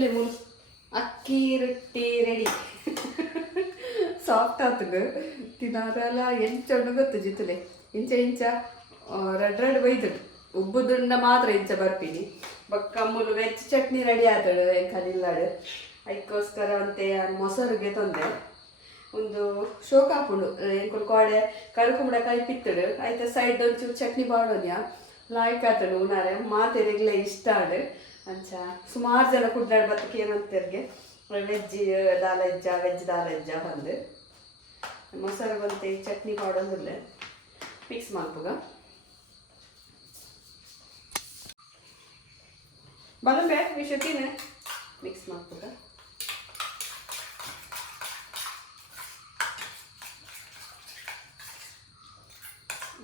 ಪುಲೆ ಮುಲ್ ಅಕ್ಕಿ ರೊಟ್ಟಿ ready soft ಆತದು ತಿನ್ನೋದಲ್ಲ ಎಂಚಣ್ಣು ಗೊತ್ತು ಜಿತ್ತಲೆ ಇಂಚ ಇಂಚ ರಡ್ ಬೈದು ಉಬ್ಬುದುಂಡ ಮಾತ್ರ ಇಂಚ ಬರ್ತೀನಿ ಬಕ್ಕ ಮುಲು ವೆಜ್ ಚಟ್ನಿ ರೆಡಿ ಆತಳು ಎಂಕಲಿಲ್ಲಾಡು ಅದಕ್ಕೋಸ್ಕರ ಅಂತೆ ಮೊಸರಿಗೆ ತೊಂದರೆ ಒಂದು ಶೋಕ್ ಹಾಕೊಂಡು ಎಂಕುಲು ಕೋಡೆ ಕರ್ಕುಂಬಡ ಕೈ ಪಿತ್ತಡು ಆಯ್ತು ಸೈಡ್ ಒಂಚೂರು ಚಟ್ನಿ ಬಾಡೋನ್ಯ ಲಾಯ್ಕ್ ಆತಳು ಉನಾರೆ ಮಾತೆರೆಗ್ಲೇ ಇಷ್ಟ ಆಡು ಅಂಚ ಸುಮಾರು ಜನ ಕುಡ್ದಾಡ್ ಬತ್ತಕ್ಕೆ ಏನಂತರ್ಗೆ ವೆಜ್ ವೆಜ್ ದಾಲಜ್ಜ ಬಂದು ಮೊಸರು ಬಂತೆ ಚಟ್ನಿ ಮಾಡೋದಿಲ್ಲ ಮಿಕ್ಸ್ ಮಾಡ್ಬೋಗ ಬಲಂಬೆ ವಿಷಯಕ್ಕೇನೆ ಮಿಕ್ಸ್ ಮಾಡ್ಬೋಗ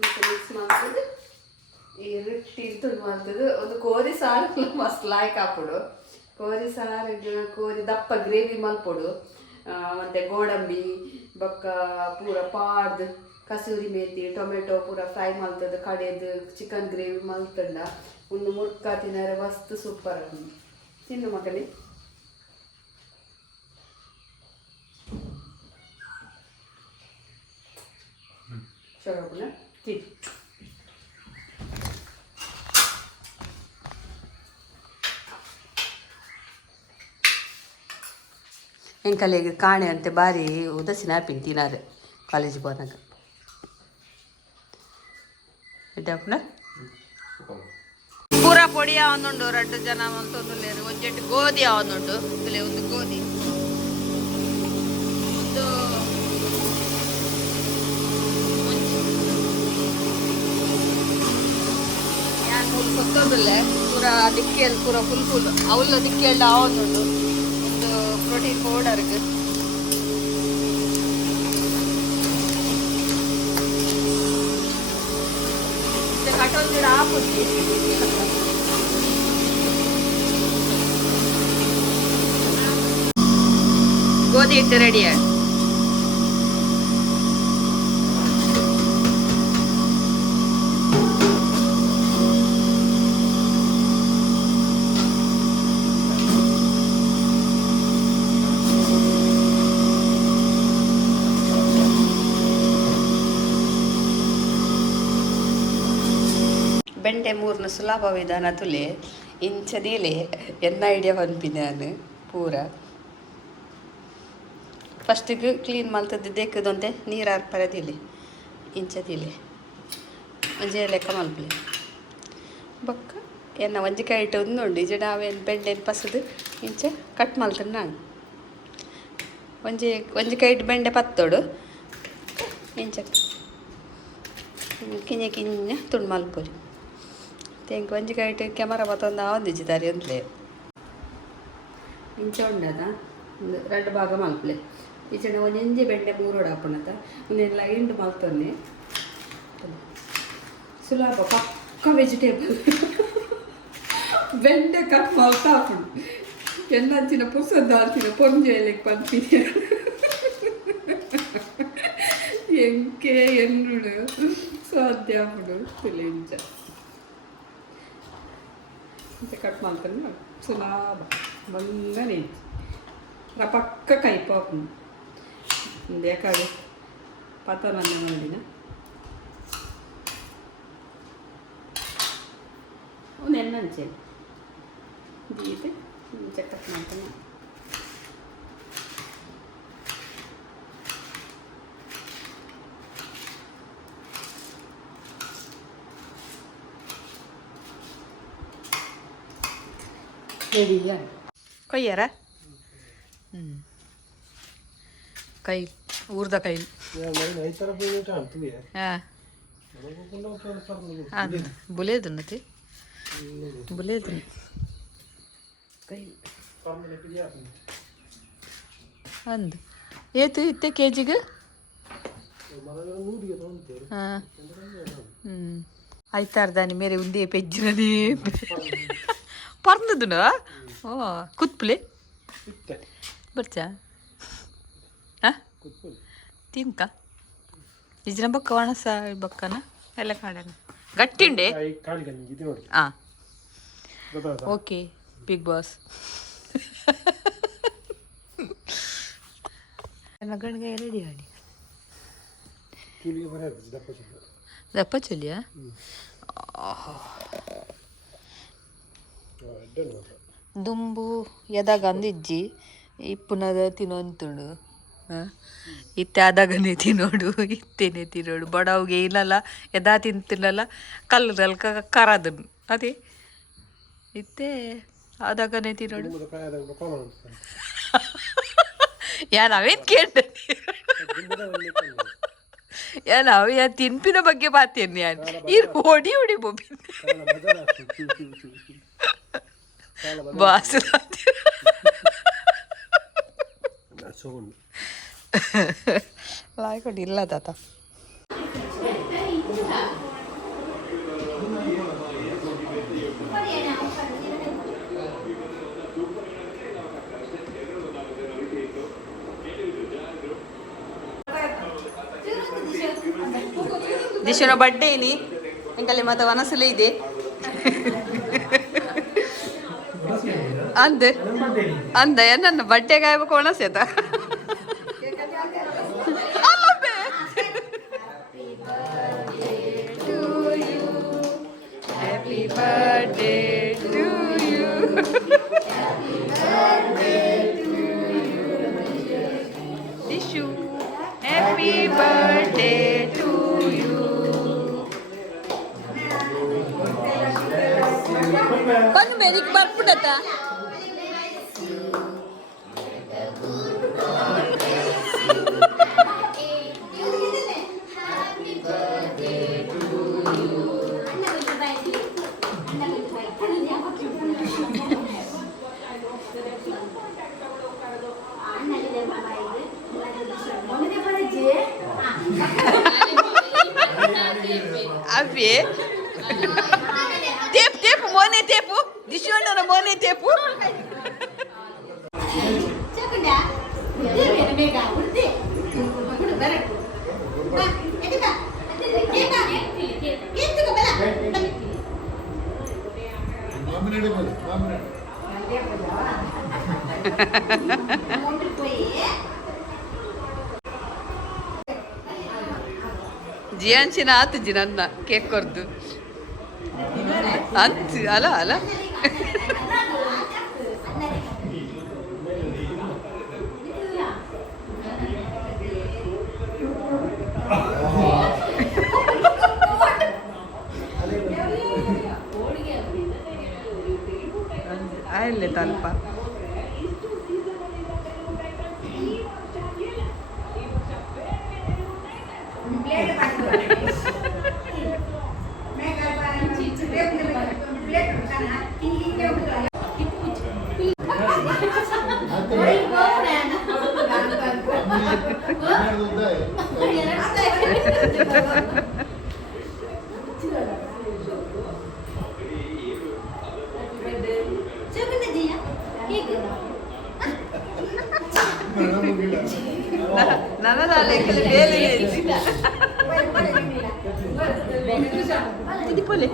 ಮಿಕ್ಸ್ ಮಾಡ್ಬೋದು ಈ ರೊಟ್ಟಿ ತುಂಡು ಮಾಡ್ತದೆ ಒಂದು ಕೋರಿ ಸಾರು ಮಸ್ತ್ ಲಾಯ್ಕ್ ಹಾಕ್ಬಿಡು ಕೋರಿ ಸಾರಿಗೆ ಕೋರಿ ದಪ್ಪ ಗ್ರೇವಿ ಮಲ್ಪೊಡು ಮತ್ತು ಗೋಡಂಬಿ ಬೊಕ್ಕ ಪೂರ ಪಾಡ್ದು ಕಸೂರಿ ಮೇಥಿ ಟೊಮೆಟೊ ಪೂರ ಫ್ರೈ ಮಲ್ತದ ಕಡೆದು ಚಿಕನ್ ಗ್ರೇವಿ ಮಲ್ತಂಡ ಒಂದು ಮುರ್ಕ ತಿನ್ನರೆ ಮಸ್ತ್ ಸೂಪರ್ ತಿನ್ನು ಮಗನೇ ಚಲೋ ತಿನ್ನು ಎಂಕಲೆಗೆ ಕಾಣೆ ಅಂತೆ ಬಾರಿ ಉದಸಿನ ಹಾಪಿನ ತಿನ್ನಾರೆ ಕಾಲೇಜಿಗೆ ಹೋದಾಗ ಇದ್ದಪ್ಪನ ಪೂರ ಪೊಡಿ ಯಾವೊಂದುಂಡು 2 ಜನ ಅಂತೊಂದುಲ್ಲೇರು ಒಂಜೆಟ್ಟು ಗೋಧಿ ಯಾವೊಂದುಂಡು ಇಲ್ಲೇ ಒಂದು ಗೋಧಿ ಒಂದು ಯಾನ್ ಫುಲ್ ಕೊತ್ತೊಂದುಲ್ಲೆ ಪೂರ ದಿಕ್ಕೆಲ್ ಪೂರ ಫುಲ್ ಅವಲ್ಲ ದಿಕ್ಕೆಲ್ಡ ಆವೊಂದುಂಡು ಒಂದು ಪ್ರೋಟೀನ್ ಪೌಡರ್ಗೆ ಕಟ್ಟೊಂದು ಹಾಕುತ್ತಿ ಗೋಧಿ ಹಿಟ್ಟು ರೆಡಿ ಬೆಂಡೆ ಮೂರನ ಸುಲಭ ವಿಧಾನ ತುಲೆ ಇಂಚದೀಲೆ ಎನ್ನ ಐಡಿಯಾ ಬಂದ್ಪಿನಿ ನಾನು ಪೂರ ಫಸ್ಟಿಗೆ ಕ್ಲೀನ್ ಮಲ್ತದ್ದು ದೇಕದಂತೆ ನೀರು ಹಾರ್ಪರದಿಲ್ಲ ಇಂಚದಿಲೆ ಒಂಜೆ ಲೆಕ್ಕ ಮಲ್ಪಲೆ ಬೊಕ್ಕ ಎನ್ನ ಒಂಜಿಕಾಯಿ ಇಟ್ಟು ಒಂದುಂಡು ಈಜೆ ನಾವೇನು ಬೆಂಡೆನ ಪಸದು ಇಂಚ ಕಟ್ ಮಲ್ತಂಡು ನಾನು ಒಂಜಿಕಾಯಿ ಇಟ್ಟು ಬೆಂಡೆ ಪತ್ತೋಡು ಇಂಚ ಕಿಂಜ ತುಂಡು ಮಲ್ಪೊರಿ ತೆಂಕು ಒಂಜಿಕಾಯಿ ಇಟ್ಟು ಕ್ಯಾಮರಾ ಬತ್ತೊಂದು ಒಂದಿಚ್ಚಿದ್ದಾರೆ ಅಂತಲೇ ಇಂಚ ಉಂಡದ ಒಂದು 2 ಭಾಗ ಮಲ್ಪಲೆ ಈಚೆ ಒಂಜಿ ಬೆಂಡೆ 3 ಹಾಪಣದ ಒಂದೆಲ್ಲ ಹಿಂಡು ಮಲ್ತೊನ್ನೆ ಸುಲಭ ಪಕ್ಕ ವೆಜಿಟೇಬಲ್ ಬೆಂಡೆ ಕಟ್ ಮಲ್ತ ಹಾಕೊಂಡು ಎನ್ನಂಚಿನ ಪುರ್ಸದ ಅಂಚಿನ ಪೊಂಜೆ ಎಲೆಗೆ ಪಂಪಿನ ಎಂಕೆ ಎನ್ನುಡು ಸಾಧ್ಯ ಬಿಡು ತುಲೆ ಇಂಚ ಕಟ್ ಮಾಡ್ತಾನೆ ಸುಲಭ ಬಂಗನೆ ಪಕ್ಕ ಕೈ ಪಾಪು ಯಾಕಾಗ ಪತನ ನೋಡಿನ ಒಂದು ಎಣ್ಣಂಚೆ ದೀತೆ ಕಟ್ ಮಾಡ್ತಾನೆ ಕೊಯ್ಯಾರ ಕೈ ಊರ್ದ ಕೈ ಬುಲೇದು ನತಿ ಬುಲೇದು ಕೈ ಅಂದು ಏತು ಇತ್ತೆ ಕೆ ಜಿಗೆ ಹಾಂ ಆಯ್ತಾರ್ದಾನಿ ಮೇರೆ ಉಂದೇ ಪೆಜ್ಜಿನದೇ ಪರ್ನದುನ ಓ ಕುತ್ಪುಲೆ ಬರ್ಚಾ ಹಾಂ ತಿನ್ಕ ಇಜ್ರ ಬೊಕ್ಕ ಒಣಸ ಬೊಕ್ಕನ ಎಲ್ಲ ಕಾಡನ ಗಟ್ಟಿ ಉಂಡೆ ಹಾಂ ಓಕೆ ಬಿಗ್ ಬಾಸ್ ಗಂಡಿಗೆ ರೆಡಿ ಮಾಡಿ ದಪ್ಪ ಚಲಿಯಾ ದುಂಬು ಎದಾಗ ಅಂದಿಜ್ಜಿ ಇಪ್ಪುನದ ತಿನ್ನೊಂತುಂಡು ಇತ್ತೆ ಆದಾಗನೇ ತಿನ್ನೋಡು ಇತ್ತೇನೆ ತಿನ್ನೋಡು ಬಡವ್ಗೆ ಇಲ್ಲಲ್ಲ ಎದಾ ತಿಂತಿನಲ್ಲ ಕಲ್ಲದಲ್ಲಿ ಕರದು ಅದೇ ಇತ್ತೆ ಆದಾಗನೇ ತಿನ್ನೋಡು ನಾವೇನು ಕೇಳ್ದೆ ನಾವು ಯಾ ತಿನ್ಪಿನ ಬಗ್ಗೆ ಮಾತೇನೆ ಯಾರು ಇದು ಹೊಡಿ ಹೊಡಿ ಬೊಬ್ಬಿನ ಬಾಸು ಲಾಯ್ಕೊಂಡು ಇಲ್ಲ ತಾತ ದಿಶನ ಬರ್ಡೇ ಇನಿ ಎಂಕಲ್ಲಿ ಮತ್ತೆ ಮನಸ್ಸಲ್ಲೇ ಇದೆ ಅಂದೆ ಅಂದ ನನ್ನ ಬಡ್ಡೆಗೆ ಆಗ್ಬೇಕು ಒಣಸೇತ happy birthday to you Dishu happy birthday to you ಬಂದು ಮೇಲಿಗೆ ಬರ್ಬಿಡತ್ತ ಅವೇ ಟೇಪ್ ಟೇಪ್ ಮೋನೆ ಟೇಪು ದಿಶೋಣ್ಣನ ಮೋನೆ ಟೇಪು ಜಿಯಾನ್ಸಿನ ಆತು ನನ್ನ ಕೇಕ್ ಕೊರ್ದು ಅಂತ ಅಲ್ಲ ಅಲ್ಲ ಆಯ್ಲೆ ತಲ್ಪ ನನ್ನದಾಗಲಿ ಬೇರೆ ಪೊಲೆ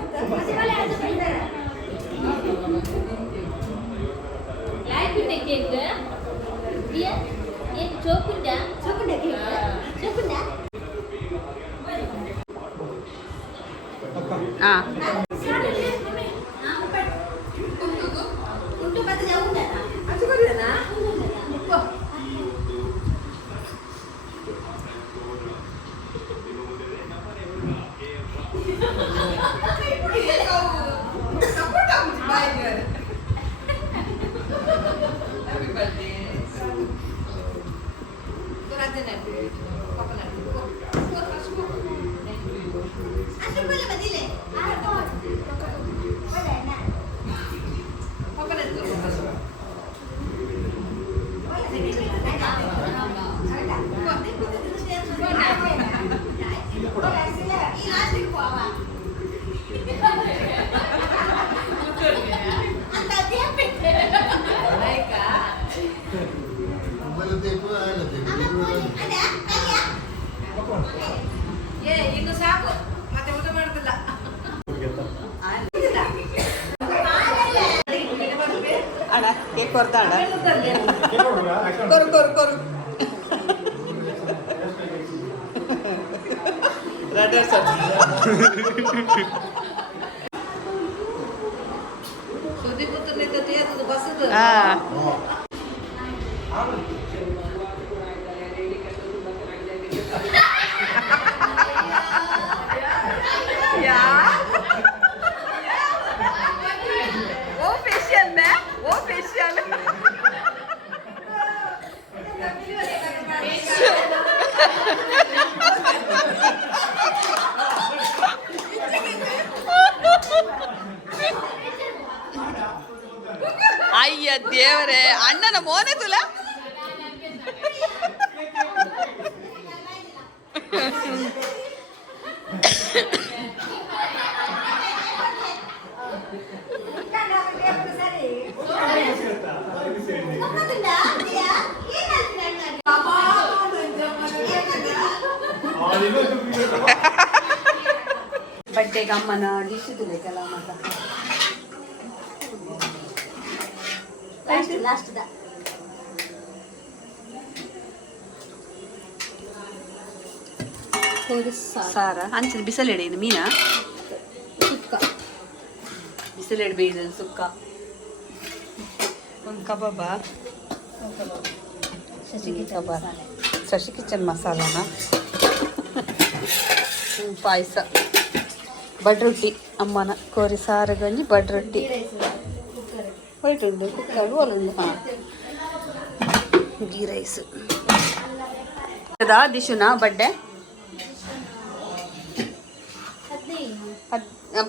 ಕೊರ್ತಾಡ ಕೊರು ಕೊರು ಕೊರು ರಡ್ಡರ್ ಸರ್ ಸುದ್ದಿ ಪುತ್ರ ಬಸ್ वो फेशियल में वो फेशियल ಅಯ್ಯ ದೇವರೇ ಅಣ್ಣನ ಮೋನೆ ತುಲ ಬಟ್ಟೆಗೆ ಅಮ್ಮನ ಡಿಶ್ ತುಳಿಕಲ್ಲ ಮಾತ ಸಾರ ಅಂಚಿನ ಬಿಸಲೆಡೆ ಇದು ಮೀನಾ ಸುಕ್ಕ ಬಿಸಿಲೆಡ್ ಬೇಯಿದ ಸುಕ್ಕ ಒಂದು ಕಬಾಬ ಕಬಾಬ್ ಶಶಿ ಕಿಚನ್ ಮಸಾಲಾನ ಪಾಯಸ ಬಡ್ರೊಟ್ಟಿ ಅಮ್ಮನ ಕೋರಿ ಸಾರು ಗಂಜಿ ಬಡ್ರೊಟ್ಟಿ ಹೊರಟುಂಡು ಕುಕ್ಕರ್ ಒಲುಂಡು ಹಾಂ ಗೀ ರೈಸ್ ದಿಶುನಾ ಬಡ್ಡೆ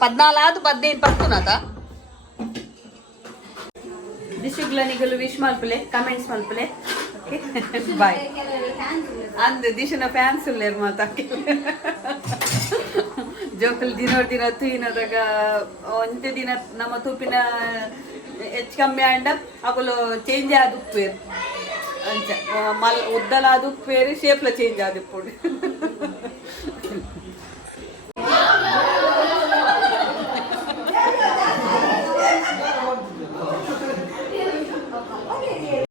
14 ಪರ್ತುನಾತ ದಿಶುಗ್ಲನಿಗಲು ವಿಶ್ ಮಲ್ಪಲೆ ಕಮೆಂಟ್ಸ್ ಮಲ್ಪಲೆ ಓಕೆ ಬಾಯ್ ಅಂದ್ ದಿಶುನ ಫ್ಯಾನ್ಸ್ ಉಳ್ಳೇರು ಮಾತಾಕಿ ಜೋಕಲ್ ದಿನ ತೂಯಿನದಾಗ ಒಂದೇ ದಿನ ನಮ್ಮ ತೂಪಿನ ಹೆಚ್ಚು ಕಮ್ಮಿ ಆಂಡ ಅಕಲು ಚೇಂಜ್ ಆದ ಉಪ್ಪೇರು ಅಂಚ ಮಲ್ ಉದ್ದಲಾದ ಉಪ್ಪೇರು ಶೇಪ್ಲ ಚೇಂಜ್ ಆದ ಉಪ್ಪು